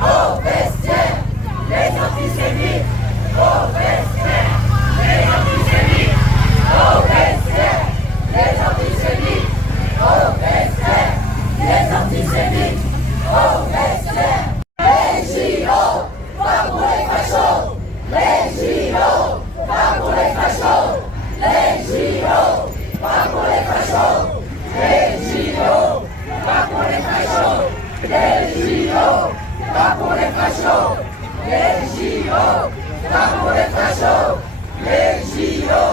au vestiaire, les antisémites, au vestiaire, les antisémites, au vestiaire, les antisémites, au vestiaire, les antisémites, au vestiaire. Les JO, pas pour les fachos, les JO, pas pour les fachos, les JO, pas pour les fachos, les JO, pas pour les fachos, les JO, pas pour les fachos, les JO, pas pour les fachos, les JO,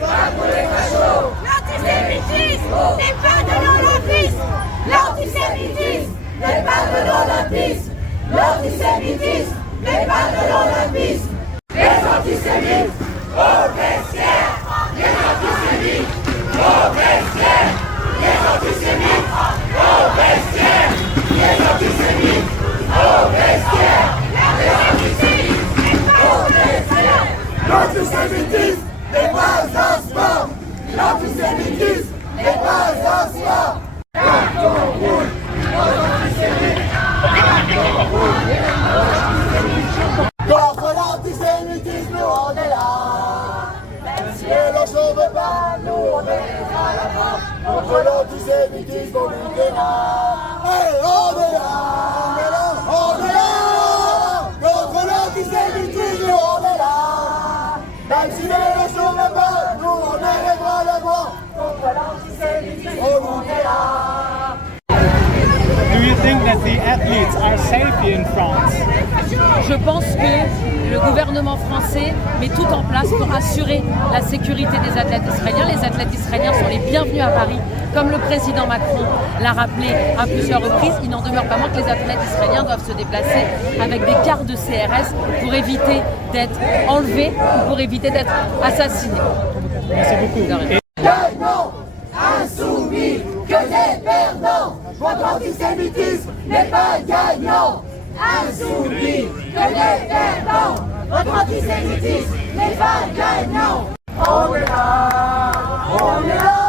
pas pour les fachos. L'antisémitisme n'est pas de l'olympisme, l'antisémitisme n'est pas de l'olympisme, l'antisémitisme n'est pas de l'olympisme. Les antisémites au vestiaire, les antisémites au vestiaire, les antisémites au vestiaire, les antisémites au vestiaire, les antisémites au vestiaire. L'antisémitisme n'est pas un sport, l'antisémitisme n'est pas un sport. Carton rouge aux antisémites, carton rouge aux antisémites. Contre l'antisémitisme, on est là. Même si les Mélenchon ne veut pas, nous on est à la fin. Contre l'antisémitisme, on est là. Et on est là, on est là. Contre l'antisémitisme, on est là. Même si les Mélenchon ne veut pas, nous on est les bras de bois. Contre l'antisémitisme, on est là. Do you think that the athletes are safe in France? Je pense que le gouvernement français met tout en place pour assurer la sécurité des athlètes israéliens. Les athlètes israéliens sont les bienvenus à Paris. Comme le président Macron l'a rappelé à plusieurs reprises, il n'en demeure pas moins que les athlètes israéliens doivent se déplacer avec des cartes de CRS pour éviter d'être enlevés ou pour éviter d'être assassinés. Merci beaucoup. Gagnons, insoumis, que des perdants. Votre antisémitisme n'est pas gagnant. Insoumis, que des perdants. Votre antisémitisme n'est pas gagnant. On est là, on est là.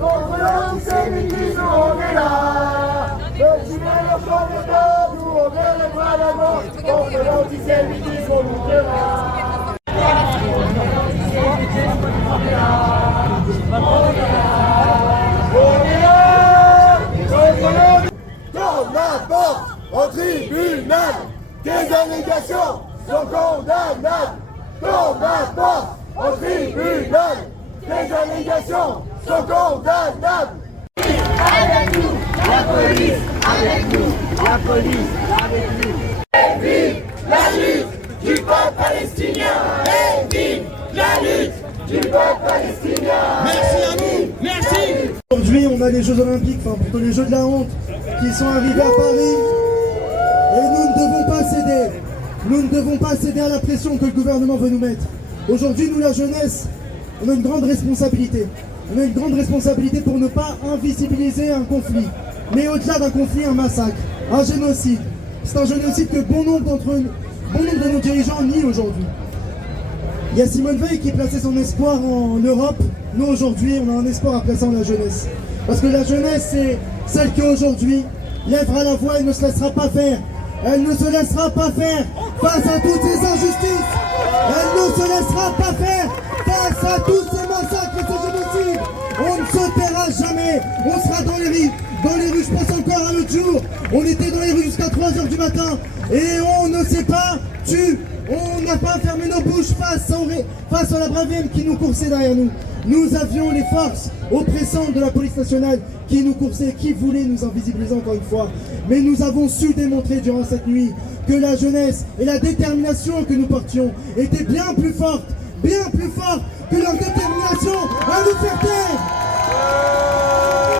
Contre l'antisémitisme, on est là. Le Chili, le champ de temps, nous on est les bras d'avant. Contre l'antisémitisme, on est là. Qu'on apporte au tribunal, des allégations sont condamnables. Qu'on apporte au tribunal, des allégations sont condamnables. Avec nous, la police, avec nous, la police, avec nous. Et vive la lutte du peuple palestinien. Et vive la lutte du peuple palestinien. Merci à vous, merci. Aujourd'hui, on a les Jeux Olympiques, enfin plutôt les Jeux de la honte, qui sont arrivés à Paris. Et nous ne devons pas céder. Nous ne devons pas céder à la pression que le gouvernement veut nous mettre. Aujourd'hui, nous, la jeunesse, on a une grande responsabilité. On a une grande responsabilité pour ne pas invisibiliser un conflit. Mais au-delà d'un conflit, un massacre, un génocide. C'est un génocide que bon nombre de nos dirigeants nient aujourd'hui. Il y a Simone Veil qui plaçait son espoir en Europe. Nous, aujourd'hui, on a un espoir à placer en la jeunesse. Parce que la jeunesse, c'est celle qui, aujourd'hui, lèvera la voix et ne se laissera pas faire. Elle ne se laissera pas faire face à toutes ces injustices. Elle ne se laissera pas faire face à tous ces massacres et ces génocides. On ne se taira jamais. On sera dans les rues. Dans les rues, je pense encore à l'autre jour. On était dans les rues jusqu'à 3h du matin. Et on ne s'est pas tu. On n'a pas fermé nos bouches face à la bravème qui nous coursait derrière nous. Nous avions les forces oppressantes de la police nationale qui nous coursaient, qui voulaient nous invisibiliser encore une fois. Mais nous avons su démontrer durant cette nuit que la jeunesse et la détermination que nous portions étaient bien plus fortes que leur détermination